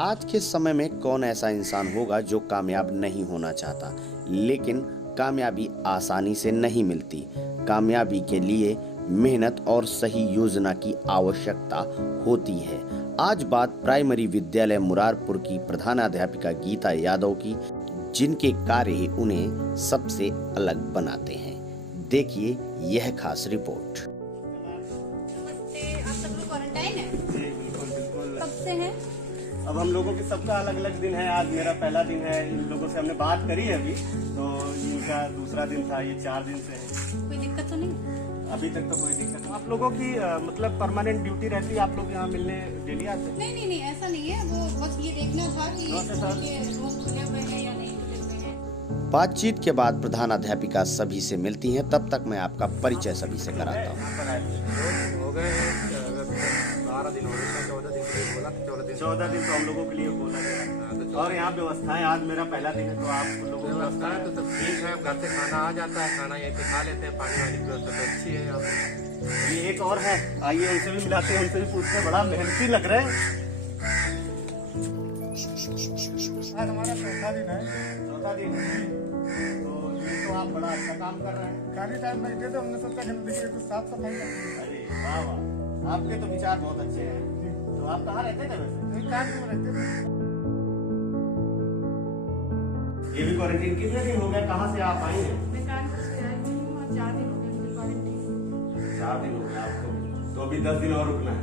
आज के समय में कौन ऐसा इंसान होगा जो कामयाब नहीं होना चाहता, लेकिन कामयाबी आसानी से नहीं मिलती। कामयाबी के लिए मेहनत और सही योजना की आवश्यकता होती है। आज बात प्राइमरी विद्यालय मुरारपुर की प्रधानाध्यापिका गीता यादव की, जिनके कार्य उन्हें सबसे अलग बनाते हैं। देखिए यह खास रिपोर्ट। आप सब लोग क्वारंटाइन है? बिल्कुल। कब से हैं? अब हम लोगों के सबका अलग अलग दिन है। आज मेरा पहला दिन है। इन लोगों से हमने बात करी है अभी, तो इनका दूसरा दिन था। ये 4 दिन से है। कोई दिक्कत तो नहीं? अभी तक तो कोई दिक्कत नहीं। आप लोगों की मतलब परमानेंट ड्यूटी रहती है? आप लोग यहाँ मिलने डेली आते हैं? नहीं ऐसा नहीं है। वो बस ये देखना था कि ये रूम खुले हुए हैं या नहीं खुले हुए हैं। बातचीत के बाद प्रधानाध्यापिका सभी से मिलती हैं। तब तक मैं आपका परिचय सभी से कराता हूँ। हो गए 12 दिन हो गए, 14 दिन के लिए बोला, 14 दिन तो हम लोगों के लिए बोला गया। और यहाँ व्यवस्थाएं, आज मेरा पहला दिन है, तो आप लोगों की व्यवस्था है तो सब ठीक है। घर से खाना आ जाता है, खाना यहीं पे खा लेते हैं। पानी वाली व्यवस्था तो अच्छी है यहाँ पे। ये एक और है, आइए उनसे भी मिलाते हैं, उनसे भी पूछते हैं। बड़ा मेहनती लग रहे हैं। आज हमारा चौथा दिन है। चौथा दिन है, तो ये तो आप बड़ा अच्छा काम कर रहे हैं। खाली टाइम बैठे थे, हमने सोचा गंदगी कुछ साफ सफाई करनी है। अरे वाह वाह, आपके तो विचार बहुत अच्छे हैं। तो आप कहाँ रहते थे वैसे? रहते थे। ये भी क्वारंटीन कितने दिन हो गया? कहाँ से आप आई हैं? मैं कानपुर से आई हूँ और 4 दिन हो गए मुझे क्वारंटाइन। 4 दिन हो गए आपको, तो अभी 10 दिन और रुकना है।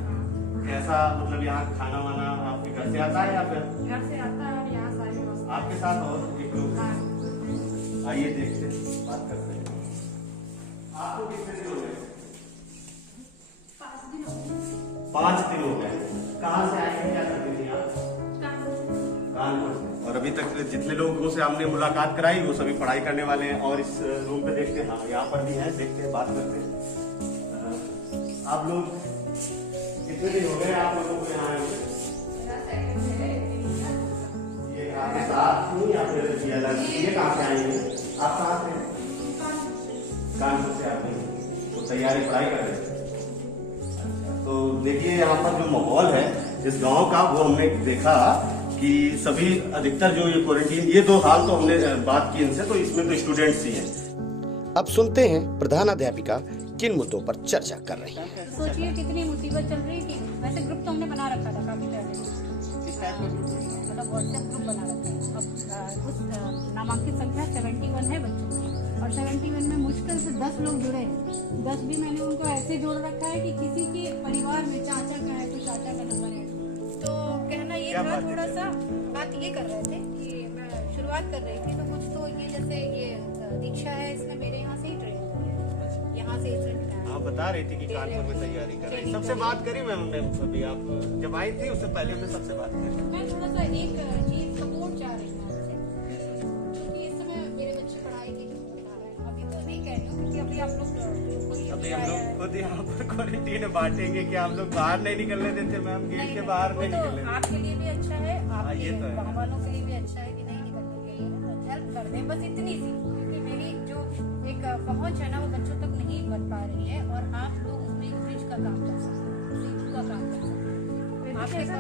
कैसा मतलब यहाँ खाना वाना आपके घर से आता है या फिर घर से आता है और यहाँ सारी व्यवस्था आपके साथ और एक लोग? हाँ। आइए देखते हैं, बात करते हैं। आपको कितने दिन हो गए? 5 दिन हो गए। 5 दिन हो गए। कहाँ से आए हैं, क्या करती थी आप? कानपुर से। और अभी तक जितने लोगों से हमने मुलाकात कराई वो सभी पढ़ाई करने वाले हैं। और इस रूम पे देखते हैं, हाँ यहाँ पर भी हैं, देखते हैं, बात करते हैं। आप लोग कितने दिन हो गए आप लोगों को यहाँ आए हुए? ये आपके साथ नहीं या फिर ये अलग? ये कहाँ से आए हैं? आप कहाँ से हैं? कानपुर से आते हैं, तो तैयारी पढ़ाई कर रहे हैं। तो देखिए यहाँ पर जो माहौल है इस गांव का, वो हमने देखा कि सभी अधिकतर जो ये क्वारंटीन, ये 2 साल तो हमने बात की इनसे, तो इसमें तो स्टूडेंट्स ही हैं। अब सुनते हैं प्रधानाध्यापिका किन मुद्दों पर चर्चा कर रही हैं। सोचिए कितनी मुसीबत चल रही थी। वैसे ग्रुप तो हमने बना रखा था काफी पहले, मतलब व्हाट्सएप ग्रुप बना रखा है। अब उस नामांकित संख्या 71 है बच्चों की, और 71 में मुश्किल से 10 लोग जुड़े हैं। 10 भी मैंने उनको ऐसे जोड़ रखा है कि किसी के परिवार में चाचा का है तो चाचा का नंबर है। तो कहना ये था, थोड़ा सा बात ये कर रहे थे कि मैं शुरुआत कर रही थी, तो कुछ तो ये जैसे ये दीक्षा है, इसने मेरे यहाँ से ही ट्रेन किया, यहाँ से हाँ बता रही थी कि कानपुर में तैयारी कर रही है। सबसे बात करी मैं हमने अभी, आप जब आई थी उससे पहले हमने सबसे बात करी। मैं थोड़ा सा एक चीज सपोर्ट चाह रही हूँ आपसे, क्योंकि इस समय मेरे बच्चे पढ़ाई की बता रहे हैं। अभी तो नहीं कह रही हूँ, क्योंकि अभी आप लोग अभी हम लोग खुद यहाँ पर क्वारंटीन बांटेंगे कि हम लोग बाहर नहीं निकलने देते मैम, गेट के बाहर नहीं निकलने। आपके लिए भी अच्छा है, आपके तो वहाँ वालों के लिए भी अच्छा है कि नहीं निकलने के लिए हेल्प कर दें, बस इतनी सी। क्योंकि मेरी जो एक पहुँच है ना, वो बच्चों तक नहीं बन पा रही है, और आप लोग उसमें ब्रिज का काम कर सकते हैं, सेतु का काम कर सकते हैं।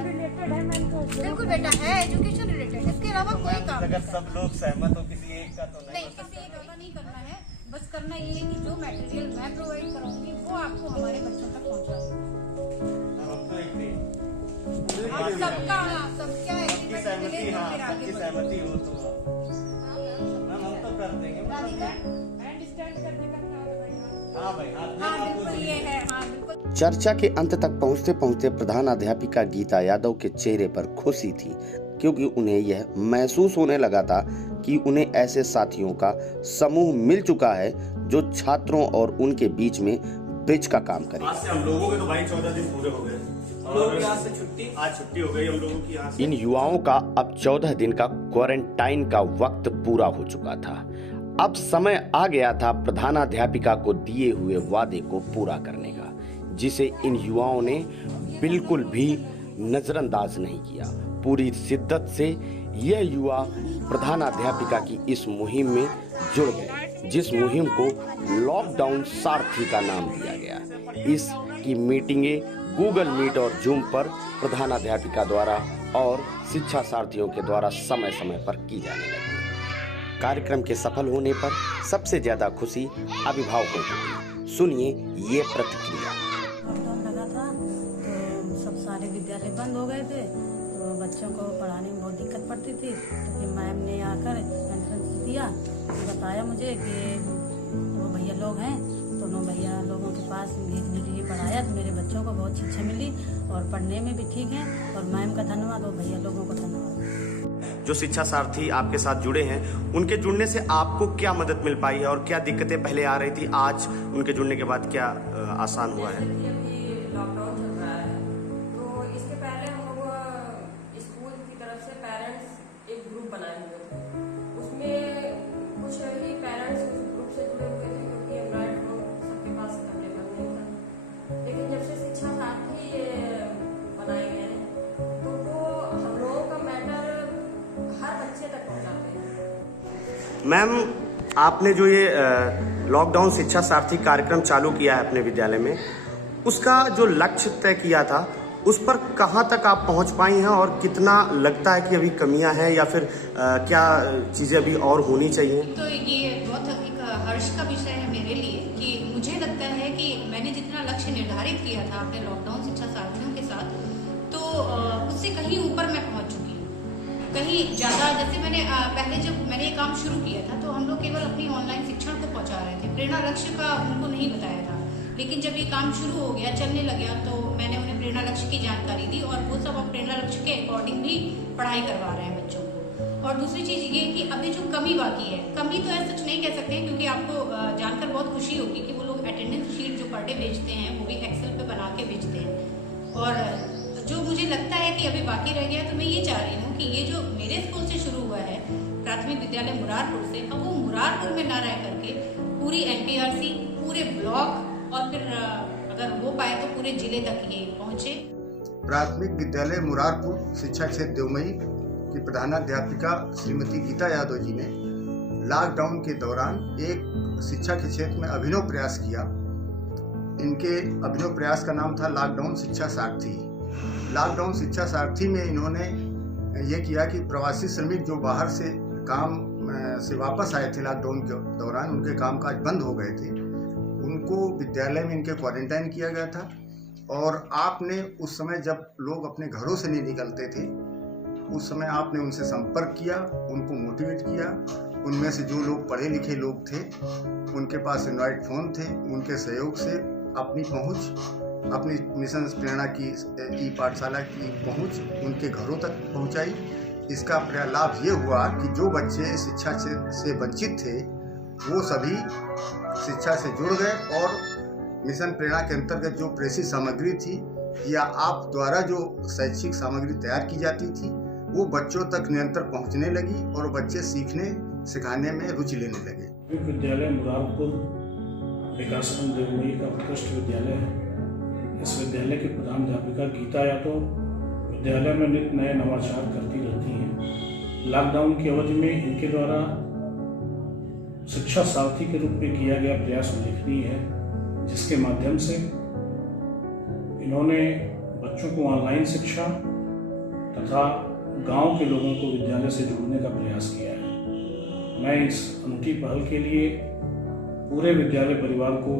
रिलेटेड है मैम, तो बिल्कुल बेटा है, एजुकेशन रिलेटेड, इसके अलावा कोई काम अगर सब लोग सहमत हो किसी एक का तो नहीं, किसी एक का नहीं करना है। बस करना ये है कि जो मटेरियल मैं प्रोवाइड कराऊंगी वो आपको हमारे बच्चों तक पहुंचा सबकी सहमति हो तो मैम हम तो कर देंगे। हाँ भाई, हाँ बिल्कुल ये है, हाँ बिल्कुल। चर्चा के अंत तक पहुंचते पहुंचते प्रधानाध्यापिका गीता यादव के चेहरे पर खुशी थी, क्योंकि उन्हें यह महसूस होने लगा था कि उन्हें ऐसे साथियों का समूह मिल चुका है जो छात्रों और उनके बीच में ब्रिज का काम करे। आज से हम लोगों के तो भाई 14 दिन पूरे हो गए, और आज से छुट्टी, आज छुट्टी हो गई हम लोगों की यहाँ से। इन युवाओं का अब 14 दिन का क्वारंटाइन का वक्त पूरा हो चुका था। अब समय आ गया था प्रधानाध्यापिका को दिए हुए वादे को पूरा करने का, जिसे इन युवाओं ने बिल्कुल भी नजरअंदाज नहीं किया। पूरी शिद्दत से यह युवा प्रधानाध्यापिका की इस मुहिम में जुड़ गए, जिस मुहिम को लॉकडाउन सारथी का नाम दिया गया। इसकी मीटिंगें गूगल मीट और जूम पर प्रधानाध्यापिका द्वारा और शिक्षा सारथियों के द्वारा समय समय पर की जाने लगी। कार्यक्रम के सफल होने पर सबसे ज्यादा खुशी अभिभावकों को हुई। सुनिए ये प्रतिक्रिया। लॉकडाउन लगा था तो सब सारे विद्यालय बंद हो गए थे, तो बच्चों को पढ़ाने में बहुत दिक्कत पड़ती थी। तो फिर मैम ने आकर एंट्रेंस दिया, बताया मुझे कि वो भैया लोग हैं, तो उन भैया लोगों के पास भेजने के लिए पढ़ाया, तो मेरे बच्चों को बहुत शिक्षा मिली और पढ़ने में भी ठीक है। और मैम का धन्यवाद और भैया लोगों को धन्यवाद। जो शिक्षा सारथी आपके साथ जुड़े हैं, उनके जुड़ने से आपको क्या मदद मिल पाई है और क्या दिक्कतें पहले आ रही थी, आज उनके जुड़ने के बाद क्या आसान हुआ है? लॉकडाउन चल रहा है, तो इसके पहले हम लोग स्कूल की तरफ से पेरेंट्स एक ग्रुप बनाए हुए थे। उसमें कुछ ही पेरेंट्स उस ग्रुप से जुड़े हुए थे, क्योंकि एंड्रॉइड फोन सबके पास अवेलेबल नहीं था। लेकिन जब से शिक्षा सारथी बनाए गए हैं, तो वो हम लोगों का मैटर हर बच्चे तक पहुंचाते हैं। मैम, आपने जो ये लॉकडाउन शिक्षा सारथी कार्यक्रम चालू किया है अपने विद्यालय में, उसका जो लक्ष्य तय किया था उस पर कहाँ तक आप पहुँच पाई हैं और कितना लगता है कि अभी कमियां हैं या फिर क्या चीज़ें अभी और होनी चाहिए? तो ये बहुत एक हर्ष का विषय है मेरे लिए कि मुझे लगता है कि मैंने जितना लक्ष्य निर्धारित किया था अपने लॉकडाउन शिक्षा साथियों के साथ, तो उससे कहीं ऊपर मैं पहुंच चुकी हूँ, कहीं ज़्यादा। जैसे मैंने पहले जब मैंने ये काम शुरू किया था तो हम लोग केवल अपनी ऑनलाइन शिक्षण को पहुँचा रहे थे, प्रेरणा लक्ष्य का उनको नहीं बताया था। लेकिन जब ये काम शुरू हो गया, चलने लग गया, तो मैंने उन्हें प्रेरणा लक्ष्य की जानकारी दी और वो सब अब प्रेरणा लक्ष्य के अकॉर्डिंग भी पढ़ाई करवा रहे हैं बच्चों को। और दूसरी चीज़ ये कि अभी जो कमी बाकी है, कमी तो ऐसा सच नहीं कह सकते हैं, क्योंकि आपको जानकर बहुत खुशी होगी कि वो लोग अटेंडेंस शीट जो पर डे भेजते हैं वो भी एक्सेल पे बना के भेजते हैं। और जो मुझे लगता है कि अभी बाकी रह गया, तो मैं ये चाह रही हूँ कि ये जो मेरे स्कूल से शुरू हुआ है, प्राथमिक विद्यालय मुरारपुर से, अब वो मुरारपुर में न रह करके पूरी NPRC, पूरे ब्लॉक और फिर अगर हो पाए तो पूरे जिले तक ये पहुंचे। प्राथमिक विद्यालय मुरारपुर शिक्षा क्षेत्र देवमई की प्रधानाध्यापिका श्रीमती गीता यादव जी ने लॉकडाउन के दौरान एक शिक्षा के क्षेत्र में अभिनव प्रयास किया। इनके अभिनव प्रयास का नाम था लॉकडाउन शिक्षा सारथी। लॉकडाउन शिक्षा सारथी में इन्होंने ये किया कि प्रवासी श्रमिक जो बाहर से काम से वापस आए थे लॉकडाउन के दौरान, उनके कामकाज बंद हो गए थे, उनको विद्यालय में इनके क्वारंटाइन किया गया था। और आपने उस समय जब लोग अपने घरों से नहीं निकलते थे, उस समय आपने उनसे संपर्क किया, उनको मोटिवेट किया। उनमें से जो लोग पढ़े लिखे लोग थे, उनके पास एंड्रॉइड फ़ोन थे, उनके सहयोग से अपनी पहुंच, अपनी मिशन प्रेरणा की ई पाठशाला की पहुंच उनके घरों तक पहुंचाई। इसका लाभ ये हुआ कि जो बच्चे शिक्षा से वंचित थे, वो सभी शिक्षा से जुड़ गए और मिशन प्रेरणा के अंतर्गत जो प्रेषित सामग्री थी या आप द्वारा जो शैक्षिक सामग्री तैयार की जाती थी, वो बच्चों तक निरंतर पहुंचने लगी और बच्चे सीखने सिखाने में रुचि लेने लगे। विद्यालय मुरारपुर विकासखंड देवमई का उत्कृष्ट विद्यालय है। इस विद्यालय की प्रधानाध्यापिका गीता यादव विद्यालय में नित्य नए नवाचार करती रहती हैं। लॉकडाउन की अवधि में इनके द्वारा शिक्षा सारथी के रूप में किया गया प्रयास उल्लेखनीय है, जिसके माध्यम से इन्होंने बच्चों को ऑनलाइन शिक्षा तथा गांव के लोगों को विद्यालय से जोड़ने का प्रयास किया है। मैं इस अनूठी पहल के लिए पूरे विद्यालय परिवार को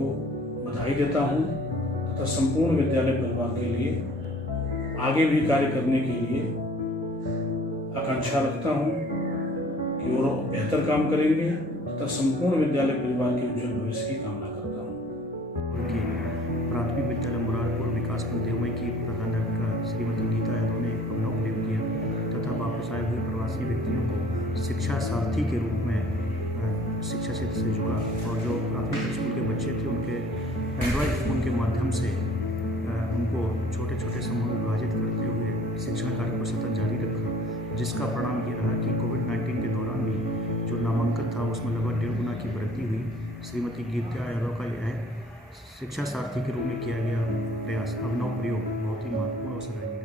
बधाई देता हूं तथा संपूर्ण विद्यालय परिवार के लिए आगे भी कार्य करने के लिए आकांक्षा रखता हूं कि वो बेहतर काम करेंगे तथा संपूर्ण विद्यालय परिवार के उज्जवल भविष्य की कामना करता हूं। उनकी प्राथमिक विद्यालय मुरारपुर विकासखंड देवमई की प्रधानाध्यापिका श्रीमती गीता यादव ने अभिनव प्रयोग किया तथा वापस आए हुए प्रवासी व्यक्तियों को शिक्षा सारथी के रूप में शिक्षा क्षेत्र से जोड़ा और जो प्राथमिक स्कूल के बच्चे थे उनके एंड्रॉयड फ़ोन के माध्यम से उनको छोटे छोटे समूह में विभाजित करते हुए शिक्षण कार्य को सतत जारी रखा, जिसका परिणाम ये रहा कि कोविड-19 के दौरान भी जो नामांकन था उसमें लगभग 1.5 गुना की वृद्धि हुई। श्रीमती गीता यादव का यह शिक्षा सारथी के रूप में किया गया प्रयास अभिनव प्रयोग बहुत ही महत्वपूर्ण अवसर है।